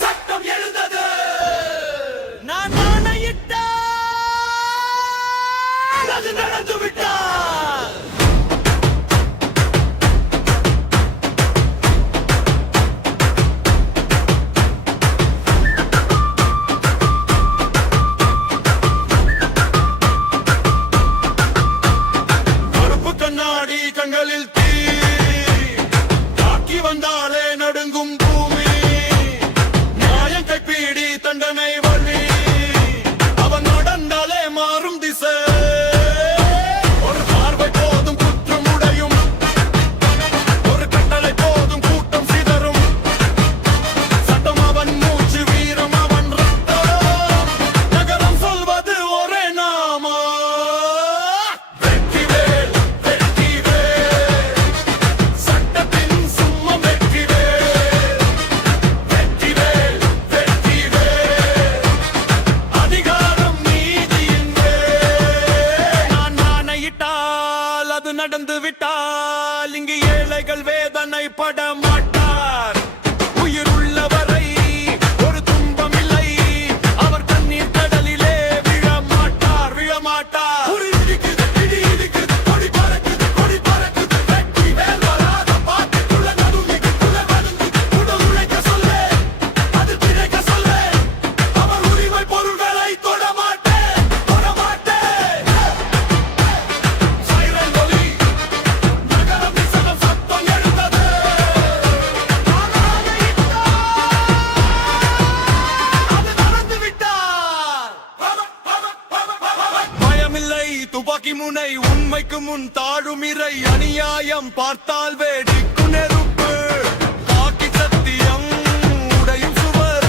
சட்டம் எழுந்தது. நான் ஆணையிட்டால் அது நடந்து விட்டால். கருப்பு கண்ணாடி கண்களில் தீ தாக்கி வந்தாலே நடுங்கும் பூமி. நியாயம் கைப்பீடி தண்டனை வழி அவன் நடந்தாலே மாறும் திசை. ஒரு பார்வை போதும் குற்றம் உடையும், ஒரு கட்டளை போதும் கூட்டம் சிதறும். சட்டம் அவன் மூச்சு, வீரம் அவன் ரத்தம். நகரம் சொல்வது ஒரே நாமா, வெற்றிவேல் வெற்றிவேல். சட்டத்தின் சும்மா வெற்றிவேல் வெற்றிவேல் வெற்றிவேல். அதிகாரம் நீதியின் வேல். நான் ஆணையிட்டால் அது நடந்து விட்டால். இங்கு ஏழைகள் வேதனைப்பட மாட்டார். உயிர் உள்ளவரை ஒரு துன்பம் இல்லை. அவர் கண்ணீர் கடலிலே விழமாட்டார் விழமாட்டார். ஒரு இடிக்குது, இடி இடிக்குது, கொடி பறக்குது, கொடி பறக்குது. வெற்றிவேல் வராத பாட்டுக்குள்ள நடுங்குது, வடுங்குது. உடல் உழைக்க சொல்லே, அது பிழைக்க சொல்லே. அவர் உரிமை பொருள்களை தொடமாட்டேன் தொடமாட்டேன். சைரன் ஒலி, நகரம் நிசப்தம், சத்தம் எழுந்தது. நான் ஆணையிட்டால் அது நடந்து விட்டால். பயமில்லை துப்பாக்கி முனை, உண்மைக்கு முன் தாழும் இறை. அநியாயம் பார்த்தால் வேடிக்கும் நெருப்பு. காக்கி சத்தியம் உடையும் சுவர்.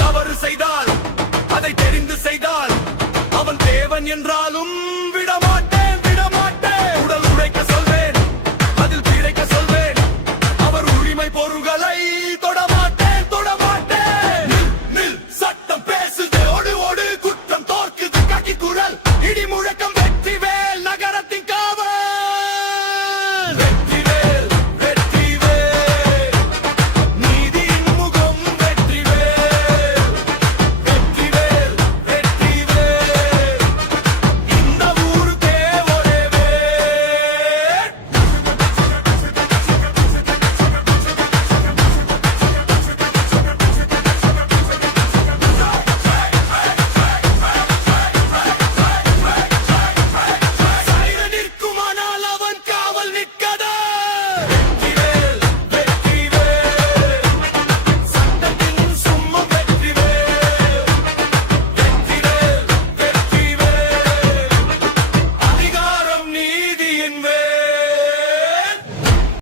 தவறு செய்தால் அதை தெரிந்து செய்தால் அவன் தேவன் என்றாலும்